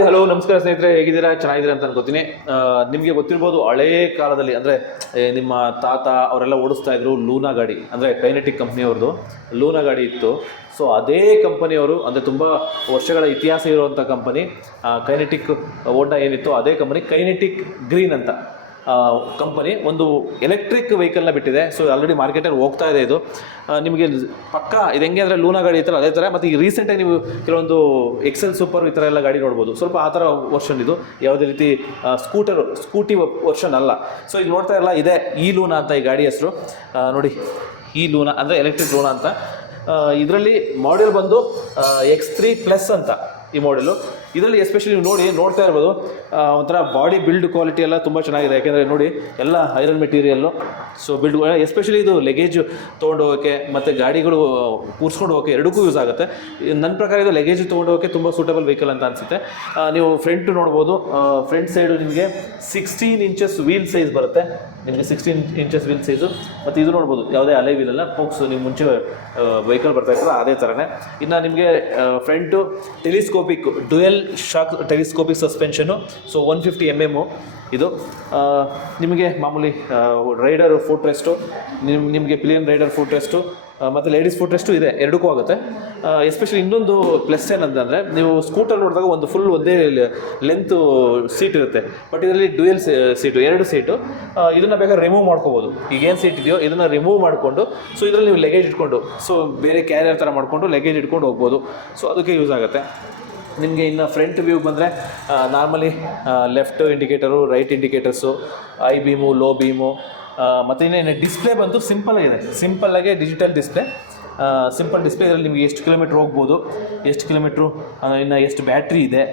Hi hello ನಮಸ್ಕಾರ ಸ್ನೇಹಿತರೆ, ಹೇಗಿದ್ದೀರಾ? ಚೆನ್ನಾಗಿದ್ದೀರಾ ಅಂತ ಅನ್ಕೋತೀನಿ. ನಿಮಗೆ ಗೊತ್ತಿರ್ಬೋದು, ಹಳೆಯ ಕಾಲದಲ್ಲಿ ಅಂದರೆ ನಿಮ್ಮ ತಾತ ಅವರೆಲ್ಲ ಓಡಿಸ್ತಾ ಇದ್ರು ಲೂನಾ ಗಾಡಿ, ಅಂದರೆ ಕೈನೆಟಿಕ್ ಕಂಪ್ನಿಯವ್ರದ್ದು ಲೂನಾ ಗಾಡಿ ಇತ್ತು. ಸೊ ಅದೇ ಕಂಪನಿಯವರು, ಅಂದರೆ ತುಂಬ ವರ್ಷಗಳ ಇತಿಹಾಸ ಇರುವಂಥ ಕಂಪನಿ ಕೈನೆಟಿಕ್ ಹೋಂಡಾ ಏನಿತ್ತು, ಅದೇ ಕಂಪನಿ ಕೈನೆಟಿಕ್ ಗ್ರೀನ್ ಅಂತ ಕಂಪನಿ ಒಂದು ಎಲೆಕ್ಟ್ರಿಕ್ ವೆಹಿಕಲ್ನ ಬಿಟ್ಟಿದೆ. ಸೊ ಆಲ್ರೆಡಿ ಮಾರ್ಕೆಟಲ್ಲಿ ಹೋಗ್ತಾ ಇದೆ. ಇದು ನಿಮಗೆ ಪಕ್ಕ ಇದು ಹೆಂಗೆ ಅಂದರೆ ಲೂನಾ ಗಾಡಿ ಇತ್ತಲ್ಲ ಅದೇ ಥರ. ಮತ್ತು ಈಗ ರೀಸೆಂಟಾಗಿ ನೀವು ಕೆಲವೊಂದು ಎಕ್ಸೆಲ್ ಸೂಪರ್ ಈ ಥರ ಎಲ್ಲ ಗಾಡಿ ನೋಡ್ಬೋದು. ಸ್ವಲ್ಪ ಆ ಥರ ವರ್ಷನ್ ಇದು, ಯಾವುದೇ ರೀತಿ ಸ್ಕೂಟಿ ವರ್ಷನ್ ಅಲ್ಲ. ಸೊ ಈಗ ನೋಡ್ತಾ ಇರಲ್ಲ, ಇದೆ ಈ ಲೂನಾ ಅಂತ ಈ ಗಾಡಿ ಹೆಸರು. ನೋಡಿ, ಈ ಲೂನಾ ಅಂದರೆ ಎಲೆಕ್ಟ್ರಿಕ್ ಲೂನಾ ಅಂತ. ಇದರಲ್ಲಿ ಮಾಡೆಲ್ ಬಂದು X3+ ಅಂತ ಈ ಮಾಡೆಲು. ಇದರಲ್ಲಿ ಎಸ್ಪೆಷಲಿ ನೀವು ನೋಡ್ತಾ ಇರ್ಬೋದು, ಒಂಥರ ಬಾಡಿ ಬಿಲ್ಡ್ ಕ್ವಾಲಿಟಿ ಎಲ್ಲ ತುಂಬ ಚೆನ್ನಾಗಿದೆ. ಯಾಕೆಂದರೆ ನೋಡಿ, ಎಲ್ಲ iron material. So build especially ಇದು ಲಗೇಜ್ ತೊಗೊಂಡು ಹೋಗೋಕ್ಕೆ ಮತ್ತು ಗಾಡಿಗಳು ಕೂರಿಸ್ಕೊಂಡು ಹೋಗೋಕ್ಕೆ ಎರಡಕ್ಕೂ ಯೂಸ್ ಆಗುತ್ತೆ. ನನ್ನ ಪ್ರಕಾರ ಇದು ಲಗೇಜ್ ತೊಗೊಂಡು ಹೋಗೋಕ್ಕೆ ತುಂಬ ಸೂಟಬಲ್ ವೆಹಿಕಲ್ ಅಂತ ಅನಿಸುತ್ತೆ. ನೀವು ಫ್ರಂಟ್ ನೋಡ್ಬೋದು, ಫ್ರಂಟ್ ಸೈಡು ನಿಮಗೆ 16 ಇಂಚಸ್ ವೀಲ್ ಸೈಜ್ ಬರುತ್ತೆ. ನಿಮಗೆ 16 ಇಂಚಸ್ ವೀಲ್ ಸೈಜು. ಮತ್ತು ಇದು ನೋಡ್ಬೋದು, ಯಾವುದೇ ಅಲೆ ವೀಲಲ್ಲ, ಫೋಕ್ಸ್ ನೀವು ಮುಂಚೆ ವೆಹಿಕಲ್ ಬರ್ತಾ ಇರ್ತದೆ ಅದೇ ಥರನೇ. ಇನ್ನು ನಿಮಗೆ front telescopic dual shock telescopic suspension. So 150 mm ಇದು. ನಿಮಗೆ ಮಾಮೂಲಿ ರೈಡರ್ ಫುಟ್ ರೆಸ್ಟು, ನಿಮಗೆ ಪಿಲಿಯನ್ ರೈಡರ್ ಫುಟ್ ರೆಸ್ಟು ಮತ್ತು ಲೇಡೀಸ್ ಫುಟ್ ರೆಸ್ಟು ಇದೆ, ಎರಡಕ್ಕೂ ಆಗುತ್ತೆ. ಎಸ್ಪೆಷಲಿ ಇನ್ನೊಂದು ಪ್ಲಸ್ ಏನಂತಂದರೆ, ನೀವು ಸ್ಕೂಟರ್ ನೋಡಿದಾಗ ಒಂದು ಫುಲ್ ಒಂದೇ ಲೆಂತ್ ಸೀಟ್ ಇರುತ್ತೆ. ಬಟ್ ಇದರಲ್ಲಿ ಡ್ಯುಯಲ್ ಸೀಟು, 2 ಸೀಟು. ಇದನ್ನು ಬೇಕಾದ್ರೆ ರಿಮೂವ್ ಮಾಡ್ಕೋಬೋದು. ಈಗೇನು ಸೀಟ್ ಇದೆಯೋ ಇದನ್ನು ರಿಮೂವ್ ಮಾಡಿಕೊಂಡು, ಸೊ ಇದರಲ್ಲಿ ನೀವು ಲಗೇಜ್ ಇಟ್ಕೊಂಡು, ಸೊ ಬೇರೆ ಕ್ಯಾರಿಯರ್ ಥರ ಮಾಡಿಕೊಂಡು ಲಗೇಜ್ ಇಟ್ಕೊಂಡು ಹೋಗ್ಬೋದು. ಸೊ ಅದಕ್ಕೆ ಯೂಸ್ ಆಗುತ್ತೆ. ನಿಮಗೆ ಇನ್ನು ಫ್ರಂಟ್ ವ್ಯೂ ಬಂದರೆ normally left indicator, right indicators, I beam, low beam, ಮತ್ತು ಇನ್ನೇನು ಡಿಸ್ಪ್ಲೇ ಬಂದು ಸಿಂಪಲ್ಲಾಗಿ ಡಿಜಿಟಲ್ ಡಿಸ್ಪ್ಲೇ, ಸಿಂಪಲ್ ಡಿಸ್ಪ್ಲೇ. ಇದರಲ್ಲಿ ನಿಮಗೆ ಎಷ್ಟು ಕಿಲೋಮೀಟ್ರ್ ಹೋಗ್ಬೋದು, ಎಷ್ಟು ಕಿಲೋಮೀಟ್ರು, ಇನ್ನು ಎಷ್ಟು ಬ್ಯಾಟ್ರಿ ಇದೆ,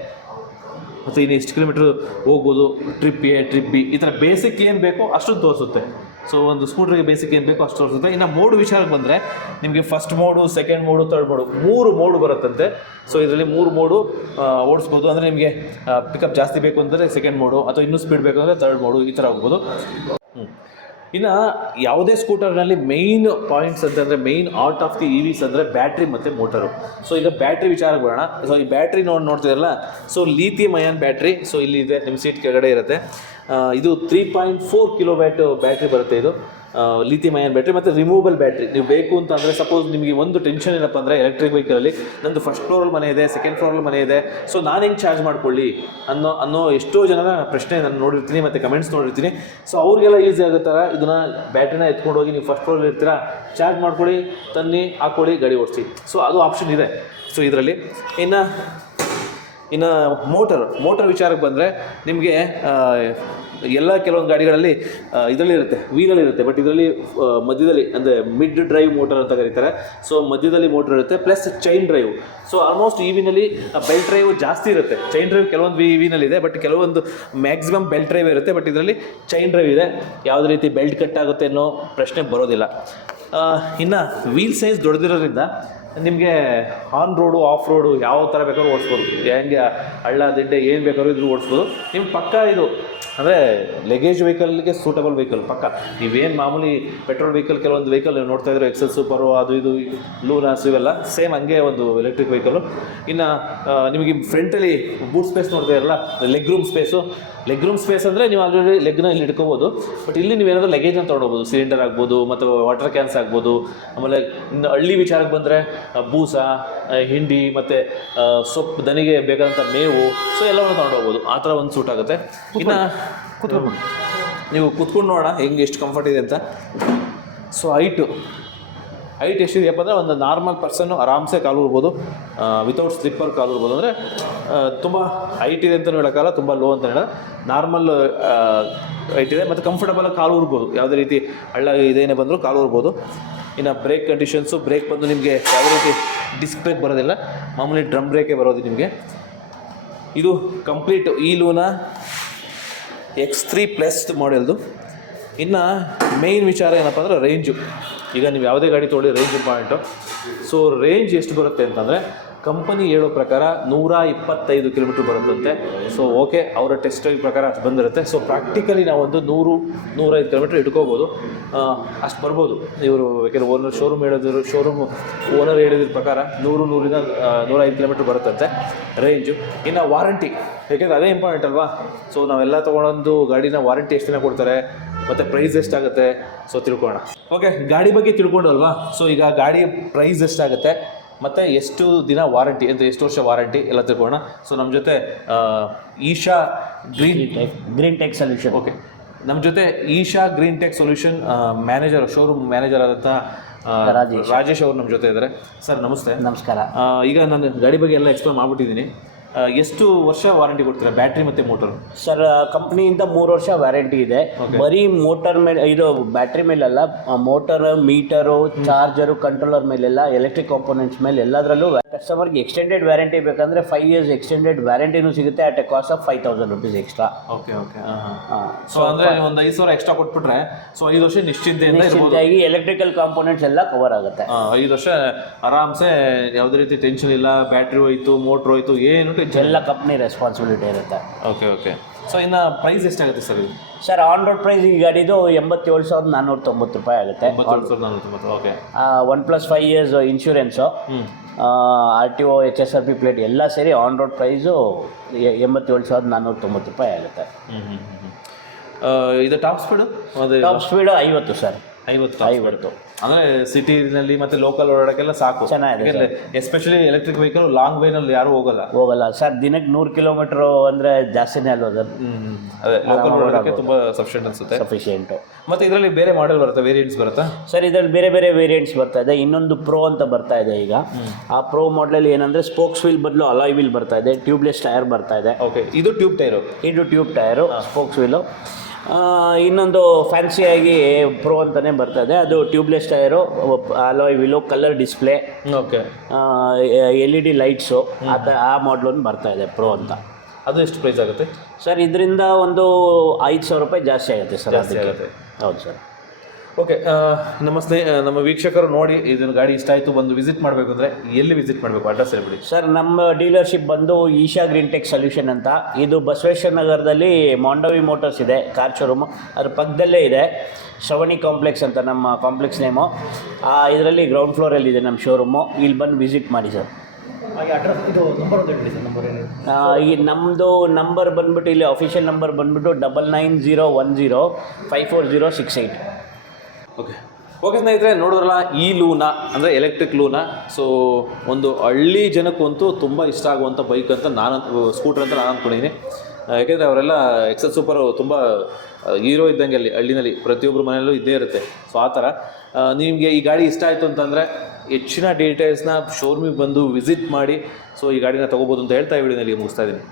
ಮತ್ತು ಇನ್ನು ಎಷ್ಟು ಕಿಲೋಮೀಟ್ರ್ ಹೋಗ್ಬೋದು, ಟ್ರಿಪ್ ಎ ಟ್ರಿಪ್ ಬಿ, ಈ ಥರ ಬೇಸಿಕ್ ಏನು ಬೇಕೋ ಅಷ್ಟೊಂದು ತೋರಿಸುತ್ತೆ. ಸೊ ಒಂದು ಸ್ಕೂಟ್ರಿಗೆ ಬೇಸಿಕ್ ಏನು ಬೇಕೋ ಅಷ್ಟು ತೋರಿಸುತ್ತೆ. ಇನ್ನು ಮೋಡ್ ವಿಚಾರಕ್ಕೆ ಬಂದರೆ ನಿಮಗೆ first mode, second mode, third mode, 3 mode ಬರುತ್ತಂತೆ. ಸೊ ಇದರಲ್ಲಿ 3 ಮೋಡು ಓಡಿಸ್ಬೋದು. ಅಂದರೆ ನಿಮಗೆ ಪಿಕಪ್ ಜಾಸ್ತಿ ಬೇಕು ಅಂದರೆ ಸೆಕೆಂಡ್ ಮೋಡು, ಅಥವಾ ಇನ್ನೂ ಸ್ಪೀಡ್ ಬೇಕು ಅಂದರೆ ಥರ್ಡ್ ಮೋಡು, ಈ ಥರ ಹೋಗ್ಬೋದು. ಇನ್ನು ಯಾವುದೇ ಸ್ಕೂಟರ್ನಲ್ಲಿ ಮೇಯ್ನ್ ಪಾಯಿಂಟ್ಸ್ ಅಂತಂದರೆ, main art of the EVs ಅಂದರೆ ಬ್ಯಾಟ್ರಿ ಮತ್ತು ಮೋಟರು. ಸೊ ಈಗ ಬ್ಯಾಟ್ರಿ ವಿಚಾರಕ್ಕೆ ಬರೋಣ. ಸೊ ಈ ಬ್ಯಾಟ್ರಿ ನೋಡ್ತಿರಲ್ಲ, so lithium ion battery. So ಇಲ್ಲಿ ಇದೆ, ನಿಮ್ಮ ಸೀಟ್ ಕೆಳಗಡೆ ಇರುತ್ತೆ. ಇದು 3.4 kW ಬ್ಯಾಟ್ರಿ ಬರುತ್ತೆ. ಇದು ಲಿಥಿಯಂ ಅಯಾನ್ ಬ್ಯಾಟ್ರಿ ಮತ್ತು ರಿಮೂವಬಲ್ ಬ್ಯಾಟ್ರಿ. ನೀವು ಬೇಕು ಅಂತ ಅಂದರೆ, ಸಪೋಸ್ ನಿಮಗೆ ಒಂದು ಟೆನ್ಷನ್ ಏನಪ್ಪ ಅಂದರೆ, ಎಲೆಕ್ಟ್ರಿಕ್ ವೆಹಿಕಲಲ್ಲಿ ನಂದು ಫಸ್ಟ್ ಫ್ಲೋರಲ್ಲಿ ಮನೆ ಇದೆ, ಸೆಕೆಂಡ್ ಫ್ಲೋರಲ್ಲಿ ಮನೆ ಇದೆ, ಸೊ ನಾನು ಹೆಂಗೆ ಚಾರ್ಜ್ ಮಾಡ್ಕೊಳ್ಳಿ ಅನ್ನೋ ಎಷ್ಟೋ ಜನರ ಪ್ರಶ್ನೆ ನಾನು ನೋಡಿರ್ತೀನಿ ಮತ್ತು ಕಮೆಂಟ್ಸ್ ನೋಡಿರ್ತೀನಿ. ಸೊ ಅವ್ರಿಗೆಲ್ಲ ಈಸಿ ಆಗೋ ಥರ ಇದನ್ನು ಬ್ಯಾಟ್ರಿನ ಎತ್ಕೊಂಡು ಹೋಗಿ, ನೀವು ಫಸ್ಟ್ ಫ್ಲೋರಲ್ಲಿ ಇರ್ತೀರಾ, ಚಾರ್ಜ್ ಮಾಡ್ಕೊಳ್ಳಿ, ತನ್ನಿ, ಹಾಕ್ಕೊಳ್ಳಿ, ಗಾಡಿ ಓಡಿಸಿ. ಸೊ ಅದು ಆಪ್ಷನ್ ಇದೆ ಸೊ ಇದರಲ್ಲಿ. ಇನ್ನು ಮೋಟರ್ ವಿಚಾರಕ್ಕೆ ಬಂದರೆ, ನಿಮಗೆ ಎಲ್ಲ ಕೆಲವೊಂದು ಗಾಡಿಗಳಲ್ಲಿ ಇದರಲ್ಲಿರುತ್ತೆ, ವೀಲಲ್ಲಿರುತ್ತೆ. ಬಟ್ ಇದರಲ್ಲಿ ಮಧ್ಯದಲ್ಲಿ, ಅಂದರೆ ಮಿಡ್ ಡ್ರೈವ್ ಮೋಟರ್ ಅಂತ ಕರೀತಾರೆ. ಸೊ ಮಧ್ಯದಲ್ಲಿ ಮೋಟರ್ ಇರುತ್ತೆ, plus chain drive. So almost EVನಲ್ಲಿ ಬೆಲ್ಟ್ ಡ್ರೈವ್ ಜಾಸ್ತಿ ಇರುತ್ತೆ. ಚೈನ್ ಡ್ರೈವ್ ಕೆಲವೊಂದು EVನಲ್ಲಿ ಇದೆ, ಬಟ್ ಕೆಲವೊಂದು ಮ್ಯಾಕ್ಸಿಮಮ್ ಬೆಲ್ಟ್ ಡ್ರೈವ್ ಇರುತ್ತೆ. ಬಟ್ ಇದರಲ್ಲಿ ಚೈನ್ ಡ್ರೈವ್ ಇದೆ. ಯಾವುದೇ ರೀತಿ ಬೆಲ್ಟ್ ಕಟ್ ಆಗುತ್ತೆ ಅನ್ನೋ ಪ್ರಶ್ನೆ ಬರೋದಿಲ್ಲ. ಇನ್ನು ವೀಲ್ ಸೈಜ್ ದೊಡ್ಡದಿರೋದ್ರಿಂದ ನಿಮಗೆ ಆನ್ ರೋಡು, ಆಫ್ ರೋಡು ಯಾವ ಥರ ಬೇಕಾದ್ರೂ ಓಡಿಸ್ಬೋದು. ಹೆಂಗೆ ಹಳ್ಳ ದಿಡ್ಡೆ ಏನು ಬೇಕಾದ್ರೂ ಇದ್ರೂ ಓಡಿಸ್ಬೋದು. ನಿಮ್ಗೆ ಪಕ್ಕ ಇದು ಅಂದರೆ ಲೆಗೇಜ್ ವೆಹಿಕಲ್ಗೆ ಸೂಟಬಲ್ ವೆಹಿಕಲ್ ಪಕ್ಕ. ನೀವೇನು ಮಾಮೂಲಿ ಪೆಟ್ರೋಲ್ ವೆಹಿಕಲ್, ಕೆಲವೊಂದು ವೆಹಿಕಲ್ ನೀವು ನೋಡ್ತಾ ಇದ್ರೆ ಎಕ್ಸೆಲ್ ಸೂಪರು, ಅದು ಇದು ಲೂನಾಸ್, ಇವೆಲ್ಲ ಸೇಮ್ ಹಂಗೆ ಒಂದು ಎಲೆಕ್ಟ್ರಿಕ್ ವೆಹಿಕಲ್ಲು. ಇನ್ನು ನಿಮಗೆ ಫ್ರಂಟಲ್ಲಿ ಬೂಟ್ ಸ್ಪೇಸ್ ನೋಡ್ತಾ ಇರಲ್ಲ, ಲೆಗ್ ರೂಮ್ ಸ್ಪೇಸ್ ಅಂದರೆ ನೀವು ಆಲ್ರೆಡಿ ಲೆಗ್ನ ಇಲ್ಲಿ ಇಟ್ಕೋಬೋದು. ಬಟ್ ಇಲ್ಲಿ ನೀವೇನಾದರೂ ಲಗೇಜನ್ನು ತೊಗೊಂಡೋಗ್ಬೋದು, ಸಿಲಿಂಡರ್ ಆಗ್ಬೋದು, ಮತ್ತು ವಾಟರ್ ಕ್ಯಾನ್ಸ್ ಆಗ್ಬೋದು. ಆಮೇಲೆ ಇನ್ನು ಹಳ್ಳಿ ವಿಚಾರಕ್ಕೆ ಬಂದರೆ ಬೂಸ, ಹಿಂಡಿ ಮತ್ತು ಸೊಪ್ಪು, ದನಿಗೆ ಬೇಕಾದಂಥ ಮೇವು, ಸೊ ಎಲ್ಲವನ್ನು ತೊಗೊಂಡೋಗ್ಬೋದು. ಆ ಥರ ಒಂದು ಸೂಟ್ ಆಗುತ್ತೆ. ಇನ್ನು ನೀವು ಕುತ್ಕೊಂಡು ನೋಡೋಣ ಹೆಂಗೆ, ಎಷ್ಟು ಕಂಫರ್ಟ್ ಇದೆ ಅಂತ. ಸೊ ಹೈಟ್ ಎಷ್ಟಿದೆಯಪ್ಪ ಅಂದರೆ, ಒಂದು ನಾರ್ಮಲ್ ಪರ್ಸನ್ನು ಆರಾಮ್ಸೆ ಕಾಲು ಇರ್ಬೋದು, ವಿತೌಟ್ ಸ್ಲಿಪ್ಪರ್ ಕಾಲು ಇರ್ಬೋದು. ಅಂದರೆ ತುಂಬ ಹೈಟ್ ಇದೆ ಅಂತ ಹೇಳೋಕ್ಕಲ್ಲ, ತುಂಬ ಲೋ ಅಂತ ಹೇಳೋದು, ನಾರ್ಮಲ್ ಹೈಟ್ ಇದೆ. ಮತ್ತು ಕಂಫರ್ಟಬಲಾಗಿ ಕಾಲು ಇರ್ಬೋದು, ಯಾವುದೇ ರೀತಿ ಹಳ್ಳ ಇದೇನೇ ಬಂದರೂ ಕಾಲು ಇರ್ಬೋದು. ಇನ್ನು ಬ್ರೇಕ್ ಕಂಡೀಷನ್ಸು, ಬ್ರೇಕ್ ಬಂದು ನಿಮಗೆ ಯಾವುದೇ ರೀತಿ ಡಿಸ್ಕ್ ಬ್ರೇಕ್ ಬರೋದಿಲ್ಲ, ಮಾಮೂಲಿ ಡ್ರಮ್ ಬ್ರೇಕೇ ಬರೋದು ನಿಮಗೆ. ಇದು ಕಂಪ್ಲೀಟ್ ಈ ಲೂನಾ X3+ ಮಾಡೆಲ್ದು. ಇನ್ನು ಮೇಯ್ನ್ ವಿಚಾರ ಏನಪ್ಪ ಅಂದರೆ ರೇಂಜು. ಈಗ ನೀವು ಯಾವುದೇ ಗಾಡಿ ತೊಗೊಳ್ಳಿ, ರೇಂಜ್ ಇಂಪಾರ್ಟೆಂಟು. ಸೊ ರೇಂಜ್ ಎಷ್ಟು ಬರುತ್ತೆ ಅಂತಂದರೆ, ಕಂಪನಿ ಹೇಳೋ ಪ್ರಕಾರ 125 ಕಿಲೋಮೀಟ್ರ್ ಬರುತ್ತಂತೆ. ಸೊ ಓಕೆ, ಅವರ ಟೆಸ್ಟ್ ಡ್ರೈವ್ ಪ್ರಕಾರ ಅಷ್ಟು ಬಂದಿರುತ್ತೆ. ಸೊ ಪ್ರಾಕ್ಟಿಕಲಿ ನಾವೊಂದು 100-105 ಕಿಲೋಮೀಟ್ರ್ ಇಟ್ಕೋಬೋದು, ಅಷ್ಟು ಬರ್ಬೋದು. ಇವರು ಯಾಕೆಂದರೆ ಓನರ್ ಶೋರೂಮ್ ಓನರ್ ಹೇಳಿದ್ರ ಪ್ರಕಾರ 100-105 ಕಿಲೋಮೀಟ್ರ್ ಬರುತ್ತಂತೆ ರೇಂಜು. ಇನ್ನು ವಾರಂಟಿ, ಯಾಕೆಂದರೆ ಅದೇ ಇಂಪಾರ್ಟೆಂಟ್ ಅಲ್ವಾ. ಸೊ ನಾವೆಲ್ಲ ತೊಗೊಂಡೊಂದು ಗಾಡಿನ ವಾರಂಟಿ ಎಷ್ಟು ದಿನ ಕೊಡ್ತಾರೆ ಮತ್ತು ಪ್ರೈಸ್ ಎಷ್ಟಾಗುತ್ತೆ, ಸೊ ತಿಳ್ಕೊಳ್ಳೋಣ. ಓಕೆ, ಗಾಡಿ ಬಗ್ಗೆ ತಿಳ್ಕೊಂಡು ಅಲ್ವಾ. ಸೊ ಈಗ ಗಾಡಿ ಪ್ರೈಸ್ ಎಷ್ಟಾಗುತ್ತೆ ಮತ್ತು ಎಷ್ಟು ದಿನ ವಾರಂಟಿ ಅಂದರೆ ಎಷ್ಟು ವರ್ಷ ವಾರಂಟಿ ಎಲ್ಲ ತಿಳ್ಕೊಳ್ಳೋಣ. ಸೊ ನಮ್ಮ ಜೊತೆ Isha green tech solution. Okay, ನಮ್ಮ ಜೊತೆ Isha green tech solution manager, showroom manager ಆದಂಥ ರಾಜೇಶ್ ಅವರು ನಮ್ಮ ಜೊತೆ ಇದ್ದಾರೆ. ಸರ್ ನಮಸ್ತೆ. ನಮಸ್ಕಾರ. ಈಗ ನಾನು ಗಾಡಿ ಬಗ್ಗೆ ಎಲ್ಲ ಎಕ್ಸ್ಪ್ಲೇನ್ ಮಾಡಿಬಿಟ್ಟಿದ್ದೀನಿ. ಎಷ್ಟು ವರ್ಷ ವಾರಂಟಿ ಕೊಡ್ತೀರಾ ಬ್ಯಾಟ್ರಿ ಮತ್ತು ಮೋಟರ್? ಸರ್, ಕಂಪ್ನಿಯಿಂದ 3 ವರ್ಷ ವ್ಯಾರಂಟಿ ಇದೆ. ಬರೀ ಮೋಟರ್ ಮೇಲೆ, ಇದು ಬ್ಯಾಟ್ರಿ ಮೇಲೆಲ್ಲ, ಮೋಟರ್, ಮೀಟರು, ಚಾರ್ಜರು, ಕಂಟ್ರೋಲರ್ ಮೇಲೆಲ್ಲ, ಎಲೆಕ್ಟ್ರಿಕ್ ಕಾಂಪೋನೆಂಟ್ಸ್ ಮೇಲೆ ಎಲ್ಲದರಲ್ಲೂ ಕಸ್ಟಮರ್ಗೆ ಎಕ್ಸ್ಟೆಂಡೆಡ್ ವ್ಯಾರಂಟಿ ಬೇಕಂದರೆ 5 years ಎಕ್ಸ್ಟೆಂಡೆಡ್ ವ್ಯಾರಂಟಿನೂ ಸಿಗುತ್ತೆ at A cost of 5,000 rupees extra. Okay. So ಅಂದರೆ ಒಂದು 5,000 ಎಕ್ಸ್ಟ್ರಾ ಕೊಟ್ಬಿಟ್ರೆ ಸೊ 5 ವರ್ಷ ನಿಶ್ಚಿಂತೆಯಿಂದ ಎಲೆಕ್ಟ್ರಿಕಲ್ ಕಾಂಪೋನೆಂಟ್ಸ್ ಎಲ್ಲ ಕವರ್ ಆಗುತ್ತೆ. 5 ವರ್ಷ ಆರಾಮ್ಸೆ, ಯಾವುದೇ ರೀತಿ ಟೆನ್ಷನ್ ಇಲ್ಲ. ಬ್ಯಾಟ್ರಿ ಹೋಯ್ತು, ಮೋಟ್ರ್ ಹೋಯ್ತು, ಏನು ಎಲ್ಲ ಕಂಪ್ನಿ ರೆಸ್ಪಾನ್ಸಿಬಿಲಿಟಿ ಇರುತ್ತೆ. ಓಕೆ. ಸೊ ಇನ್ನು ಪ್ರೈಸ್ ಎಷ್ಟಾಗುತ್ತೆ ಸರ್ ಇದು? ಸರ್, ಆನ್ ರೋಡ್ ಪ್ರೈಸ್ ಈ ಗಾಡಿದು 87,490 ರೂಪಾಯಿ ಆಗುತ್ತೆ. 87,490. Okay. 1+5 years insurance, RTO, HSRP plate ಎಲ್ಲ ಸೇರಿ ಆನ್ ರೋಡ್ ಪ್ರೈಸು 87,490 ರೂಪಾಯಿ ಆಗುತ್ತೆ. ಇದು top speed? Top speed 50 sir. 50 ಅಂದರೆ ಸಿಟಿನಲ್ಲಿ ಮತ್ತು ಲೋಕಲ್ ಓಡಾಡೋಕ್ಕೆಲ್ಲ ಸಾಕು. ಚೆನ್ನಾಗಿದೆ. ಎಸ್ಪೆಷಲಿ ಎಲೆಕ್ಟ್ರಿಕ್ ವೆಹಿಕಲ್ ಲಾಂಗ್ ವೇನಲ್ಲಿ ಯಾರೂ ಹೋಗಲ್ಲ ಸರ್. ದಿನಕ್ಕೆ 100 ಕಿಲೋಮೀಟ್ರು ಅಂದರೆ ಜಾಸ್ತಿನೇ ಅಲ್ವಾ ಸರ್? ಅದೇ ಲೋಕಲ್ ಓಡಾಡೋಕ್ಕೆ ತುಂಬ ಸಫಿಷಿಯೆಂಟು. ಮತ್ತು ಇದರಲ್ಲಿ ಬೇರೆ ಮಾಡೆಲ್ ಬರುತ್ತೆ, ವೇರಿಯಂಟ್ಸ್ ಬರುತ್ತಾ ಸರ್? ಇದರಲ್ಲಿ ಬೇರೆ ವೇರಿಯಂಟ್ಸ್ ಬರ್ತಾ ಇದೆ. ಇನ್ನೊಂದು ಪ್ರೋ ಅಂತ ಬರ್ತಾ ಇದೆ ಈಗ. ಆ ಪ್ರೋ ಮಾಡಲಲ್ಲಿ ಏನಂದರೆ ಸ್ಪೋಕ್ಸ್ ವೀಲ್ ಬದಲು ಅಲಾಯ್ ವೀಲ್ ಬರ್ತಾ ಇದೆ, ಟ್ಯೂಬ್ಲೆಸ್ ಟೈರ್ ಬರ್ತಾ ಇದೆ. ಓಕೆ, ಇದು ಟ್ಯೂಬ್ ಟೈರು, ಸ್ಪೋಕ್ಸ್ ವೀಲು. ಇನ್ನೊಂದು ಫ್ಯಾನ್ಸಿಯಾಗಿ ಪ್ರೋ ಅಂತಲೇ ಬರ್ತಾ ಇದೆ, ಅದು tubeless tyre, alloy wheel, colour display, okay, LED lights, ಆ ಮಾಡಲೊಂದು ಬರ್ತಾ ಇದೆ ಪ್ರೋ ಅಂತ. ಅದು ಎಷ್ಟು ಪ್ರೈಸ್ ಆಗುತ್ತೆ ಸರ್? ಇದರಿಂದ ಒಂದು 5,000 ರೂಪಾಯಿ ಜಾಸ್ತಿ ಆಗುತ್ತೆ ಸರ್. ಹೌದು ಸರ್. ಓಕೆ, ನಮ್ಮ ವೀಕ್ಷಕರು ನೋಡಿ ಇದನ್ನು ಗಾಡಿ ಇಷ್ಟ ಆಯಿತು, ಬಂದು ವಿಸಿಟ್ ಮಾಡಬೇಕು ಅಂದರೆ ಎಲ್ಲಿ ವಿಸಿಟ್ ಮಾಡಬೇಕು? ಅಡ್ರೆಸ್ ಹೇಳ್ಬಿಡಿ ಸರ್. ನಮ್ಮ ಡೀಲರ್ಶಿಪ್ ಬಂದು ಈಶಾ ಗ್ರೀನ್ ಟೆಕ್ ಸೊಲ್ಯೂಷನ್ ಅಂತ. ಇದು ಬಸವೇಶ್ವರ ನಗರದಲ್ಲಿ ಮಾಂಡವಿ ಮೋಟರ್ಸ್ ಇದೆ, ಕಾರ್ ಶೋರೂಮು. ಅದ್ರ ಪಕ್ಕದಲ್ಲೇ ಇದೆ ಶ್ರವಣಿ ಕಾಂಪ್ಲೆಕ್ಸ್ ಅಂತ ನಮ್ಮ ಕಾಂಪ್ಲೆಕ್ಸ್ ನೇಮು. ಇದರಲ್ಲಿ ಗ್ರೌಂಡ್ ಫ್ಲೋರಲ್ಲಿ ಇದೆ ನಮ್ಮ ಶೋರೂಮು. ಇಲ್ಲಿ ಬಂದು ವಿಸಿಟ್ ಮಾಡಿ ಸರ್. ಈ ನಮ್ಮದು ನಂಬರ್ ಬಂದ್ಬಿಟ್ಟು, ಇಲ್ಲಿ ಅಫಿಷಿಯಲ್ ನಂಬರ್ ಬಂದ್ಬಿಟ್ಟು 9901054068. ಓಕೆ ಸ್ನೇಹಿತರೆ, ನೋಡಿದ್ರಲ್ಲ ಈ ಲೂನಾ ಅಂದರೆ ಎಲೆಕ್ಟ್ರಿಕ್ ಲೂನಾ. ಸೊ ಒಂದು ಹಳ್ಳಿ ಜನಕ್ಕಂತೂ ತುಂಬ ಇಷ್ಟ ಆಗುವಂಥ ಬೈಕ್ ಅಂತ ಸ್ಕೂಟರ್ ಅಂತ ನಾನು ಅಂದ್ಕೊಂಡಿದ್ದೀನಿ. ಯಾಕೆಂದರೆ ಅವರೆಲ್ಲ ಎಕ್ಸೆಲ್ ಸೂಪರು ತುಂಬ ಹೀರೋ ಇದ್ದಂಗೆ ಅಲ್ಲಿ ಹಳ್ಳಿನಲ್ಲಿ ಪ್ರತಿಯೊಬ್ಬರ ಮನೆಯಲ್ಲೂ ಇದ್ದೇ ಇರುತ್ತೆ. ಸೊ ಆ ಥರ ನಿಮಗೆ ಈ ಗಾಡಿ ಇಷ್ಟ ಆಯಿತು ಅಂತಂದರೆ ಹೆಚ್ಚಿನ ಡೀಟೇಲ್ಸ್ನ ಶೋರೂಮಿಗೆ ಬಂದು ವಿಸಿಟ್ ಮಾಡಿ ಸೊ ಈ ಗಾಡಿನ ತೊಗೋಬೋದು ಅಂತ ಹೇಳ್ತಾ ಈ ವಿಡಿಯೋನಲ್ಲಿ ಮುಗಿಸ್ತಾ ಇದ್ದೀನಿ.